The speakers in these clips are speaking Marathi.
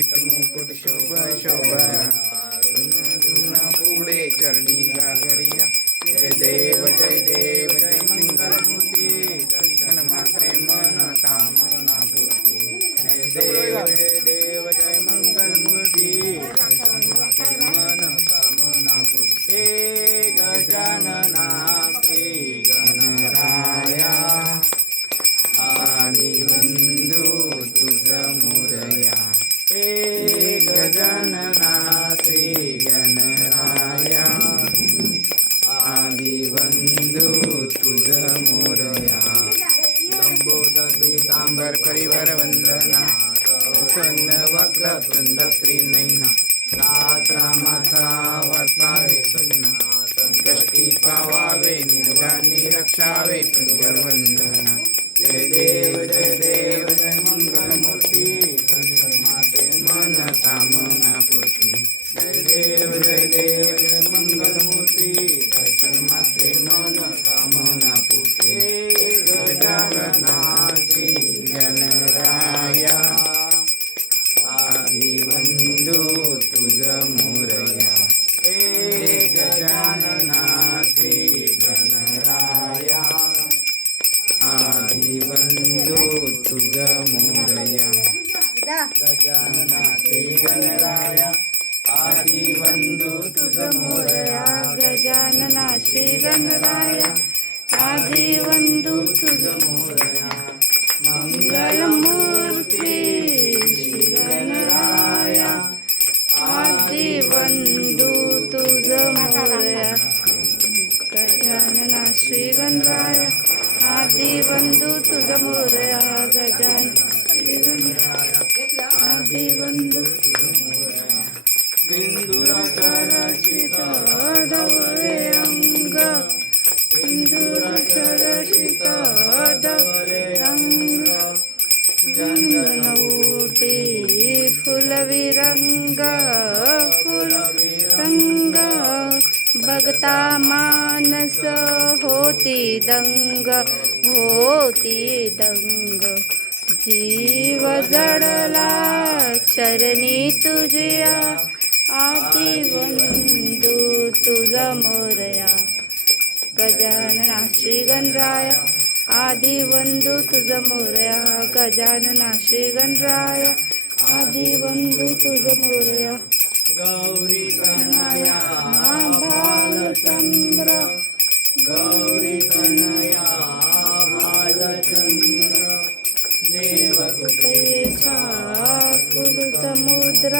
ललित मुकुट शोभा शोभा जुना पुढे चरणी गागरिया जय देव जय देव जय मंगलमूर्ती दर्शन मात्रे मन कामना पूर्ती जय देव जय देव जय मंगलमूर्ती दर्शन मात्रे मन कामना पूर्ती हे गजानना सन्न वक्र चंद्र नैना. रामाचा वाचावे सुन्ना. कष्टी पावावे निंदानी रक्षावे तुझ्या वंदना जय देव जय देव गणराय आदि वंदू तुझ फुलविरंग फुलरंग बघता मानस होती दंग होती दंग. जीव जडला चरणी तुझ्या आती वंदू तुझा मोरया. गजानना श्री गणराय आदि वंदू तुझ मोरया. गजानना श्री गणराय आदि वंदू तुझ मोरया गौरी कनया बालचंद्र गौरी कनया बालचंद्र कृपेचा कुल समुद्र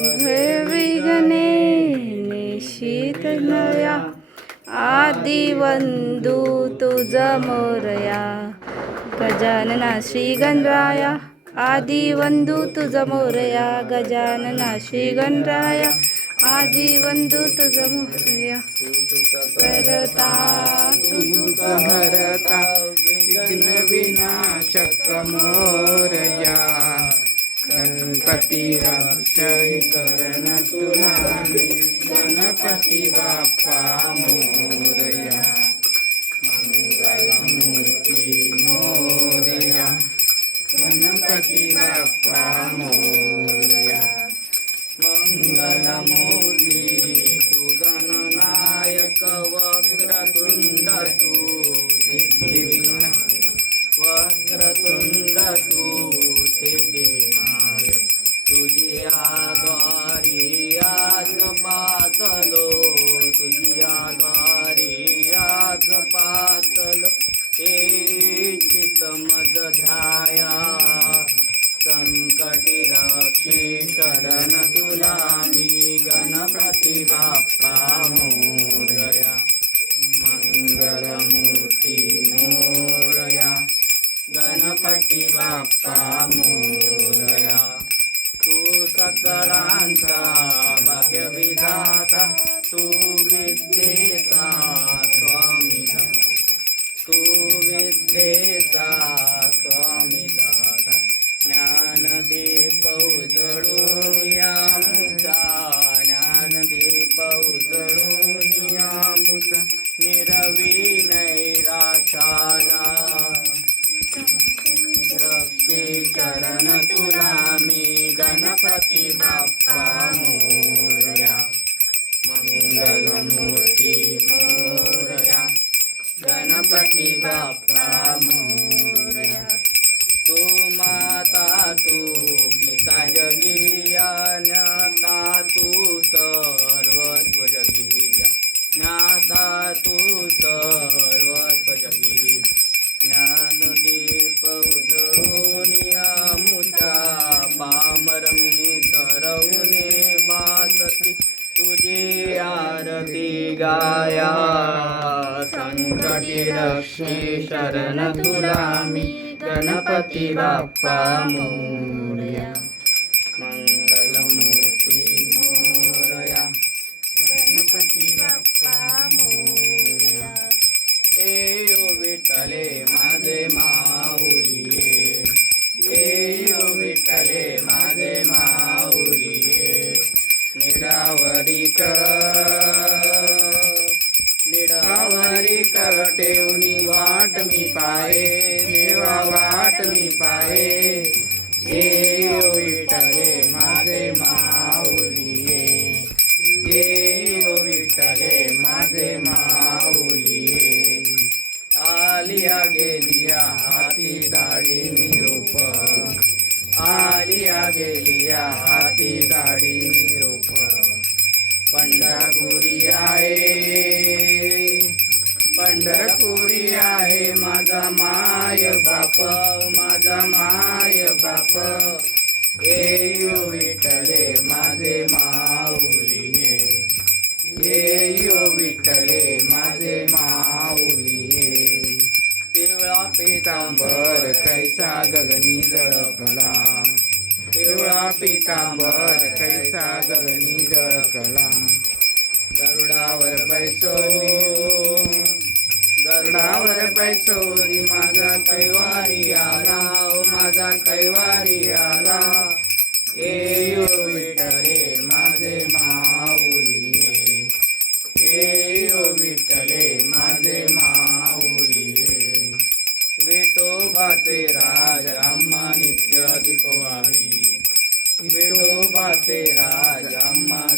विघ्ने निशित नया आदि वंदू तुझ मोरया। गजानना श्री गणराया आदि वंदू तुझ मोरया। गजानना श्री गणराया आदि वंदू तुझ मोरया। करता हरता विघ्न विनाशक मोरया। गणपती रक्षय करण तुला गणपती बाप्पा मोरया. मंगलमूर्ती मोरया. गणपती बाप्पा मोरया. मंगलमूर्ती तू गणनायक वक्रतुंड तू. सिद्धिविनायक वक्रतुंड तू सिद्धिविनायक शरण तुला मी गणपती बाप्पा मोरया मंगलमूर्ती मोरया। गणपती बाप्पा मोरया तू सकलांचा भाग्य विधाता तू विद्येचा स्वामी दाता। तू विद्येचा स्वामी पौजळूया मुचा आनंदे पौजळूया मुचा निरवी चरण तुला मी गणपती बाप्पा मोरया मंगलमूर्ती मोरया गणपती बाप्पा मोरया तू माता तू ज्ञाता तू सर्व जगी. ज्ञानदीप उजळून मुचा पामर मी तरवणे बासती. तुझी आरती गाया. संकटी रक्षी शरण तुला मी. गणपती बाप्पा मू विठ्ठले माझे माऊलिये आलिया गेलिया हाती दाढी निरोप. आलिया गेलिया हाती दाढी निरोप. पंढरपुरी आहे. पंढरपुरी आहे माझा माय बाप माझा माय बाप. ये यो माझे माऊली. ये यो माझे मा पितांबर कैसा गगनी जळकला पिवळा पितांबर कैसा गगनी जळकला गरुडावर बैसोनी गरुडावर बैसोनी माझा कैवारी आला माझा कैवारी आला. ए यो विठ्ठले विठोबाचे राज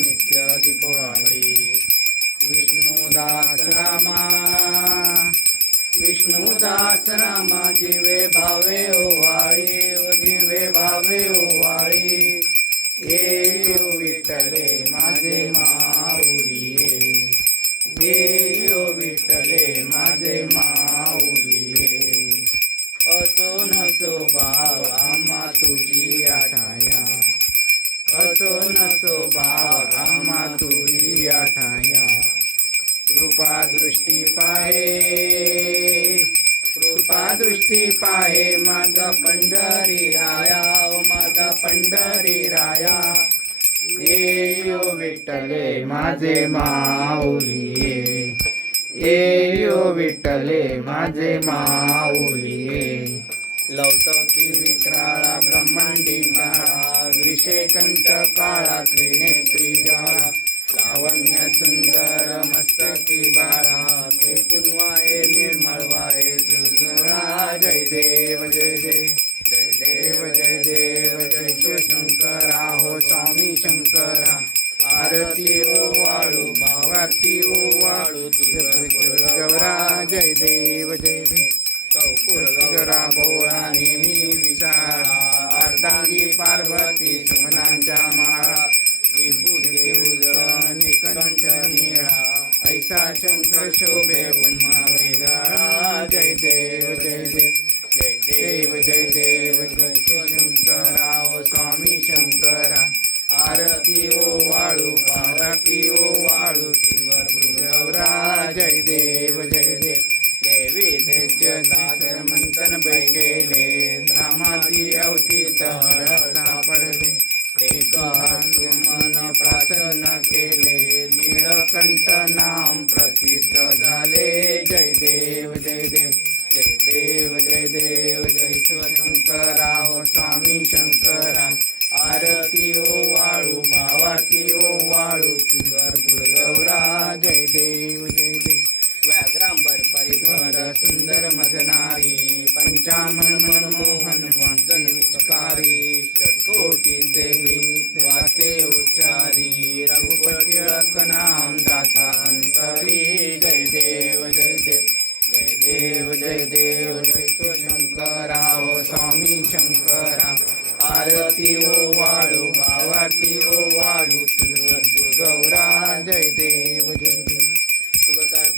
नित्य दीपवाळी विष्णुदास रामा। विष्णुदास रामा जीवे भावे ओवाळी। ओ जीवे भावे ओवाळी ये ओ विठ्ठले माझे माऊलिये ये ओ विठ्ठले माझे माऊलिये असो नसो भाव आम्हा तुझी नसो नसो भाव आम्हा तुही आठाया. कृपा दृष्टी पाहे. कृपा दृष्टी पाहे माझा पंढरी राया. माझा पंढरी राया. ये यो विठ्ठले माझे माऊली ये यो विठ्ठले माझे माऊली लवचवती विक्राळा ब्रह्मांडी काळा विषय काळा त्रिनेत्री ज्वाळा लावण्य सुंदर मस्तकी बाळा तेथून वाये निर्मळ वाये जुजळा जय देव जय जय जय देव जय देव जय शिवशंकरा हो स्वामी शंकरा. आरती ओ वाळू भावारती ओ वाळू तुझ गौरा जय देव. गौरा भोळा नेहमी विचार अर्धांगी पार्वती सुमनांच्या माळा विभूती कंठ निळा ऐसा शंकर शोभे उन्मा वेगळा जय देव जय देव जय देव जय देव जय शंकरा स्वामी शंकरा. आरती ओ सापडले मन प्राशन केले. नीळकंठ नाम प्रसिद्ध झाले. जय देव जय देव. जय देव जय देव. जय शिवशंकरा स्वामी शंकरा. आरती ओ वाळू भावाती ओ वाळू. तुझर गौरा जय देव जय देव. व्याघ्रांबर परिवार सुंदर मजनारी. विचामन मनमोहन वांचे विचकारी षटकोटी देवी देवाचे उच्चारी रघुपती नाम दाता अंतरी जय देव जय देव जय देव जय देव जय तो शंकरा स्वामी शंकरा आरती ओ वाळू भावाटी ओ वाळू गौरा जय देव जय देव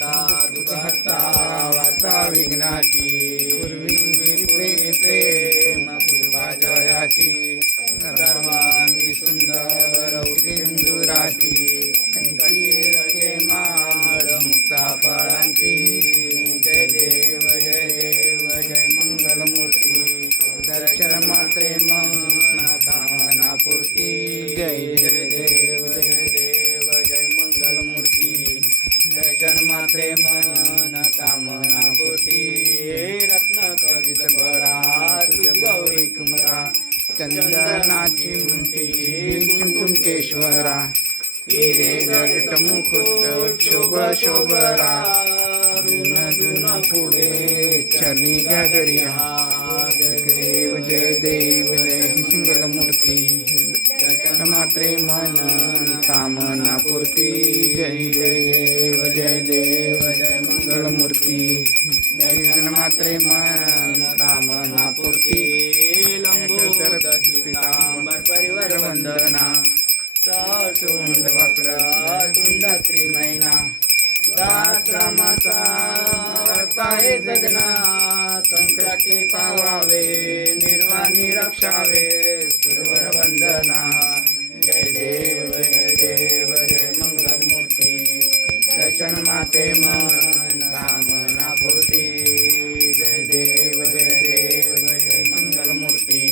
सुखकर्ता दुःखहर्ता वार्ता विघ्नाची. पूर्वी प्रेम प्रेम कृपा जयाची. सर्वांगी सुंदर सिंदुराची कंकीरके माळ मुक्ता फळांची. जय देव जय देव जय मंगलमूर्ती. दर्शन मात्रे मन कामना पूर्ती जय जय देव दर्शन मात्रे कामना पूर्ती रत्न करीत बरा गौरी कुमरा चंदनाची मुंटी कुंकेश्वरा हिरे जगट मुकुट शोभ शोभरा। धुन धुन पुढे चरणी गगरिया जय देव जय देव जय सिंगल मूर्ती मात्रे मन कामना पूर्ती जय जय देव जय देव जय मंगळमूर्ती जय मात्रे मन कामना पूर्ती लंबोदर पितांबर परिवार वंदना सोंड वाकडा तुंड त्रिमैना दाता माता पाय जगना संकटे पावावे निर्वाणी रक्षावे सुरवर वंदना जय देव जय देव जय मंगल मूर्ती दर्शन माते मन कामना पूर्ती जय देव जय देव जय मंगल मूर्ती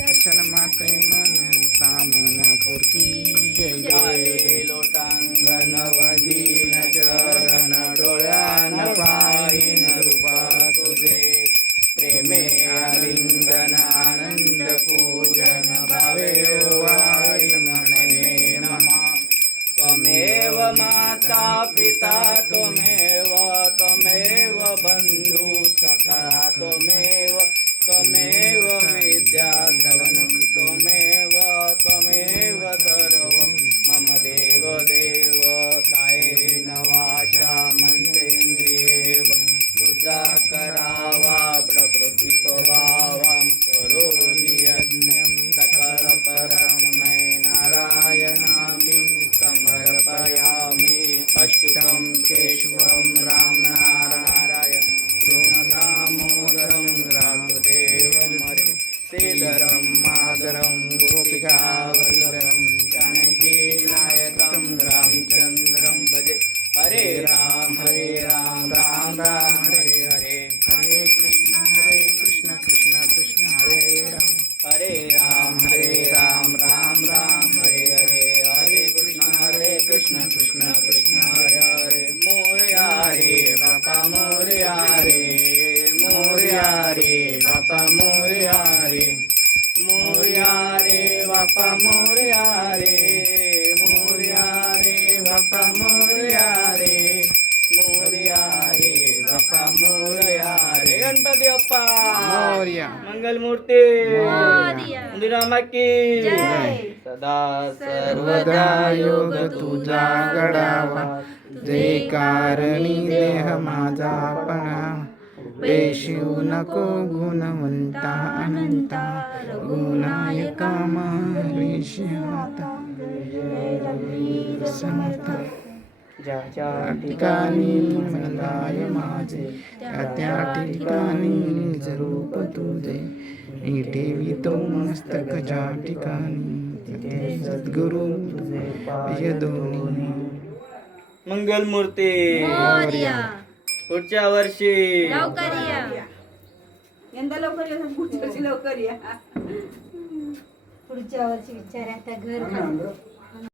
दर्शन माते मन कामना पूर्ती जय जय। बन्धु बाप्पा मोरया मंगलमूर्ती मोरया. मंदिरामा की जय. सदा सर्वदा योग तुझा गडावा जे कारणी देह माझा पणा पेशिव नको गुणवंता अनंता गुणायका समर्थ ज्याच्या ठिकाणी मंदाय माझे त्या त्या ठिकाणी रूप तुझे. मी ठेवितो मस्तकच्या ठिकाणी तिथे सद्गुरु तुझे पाय दोन्ही मंगलमूर्ती मोरया. पुढच्या वर्षी. लवकर या. यंदा लवकर या पुढच्या वर्षी लवकर या. पुढच्या वर्षी विचार आता घर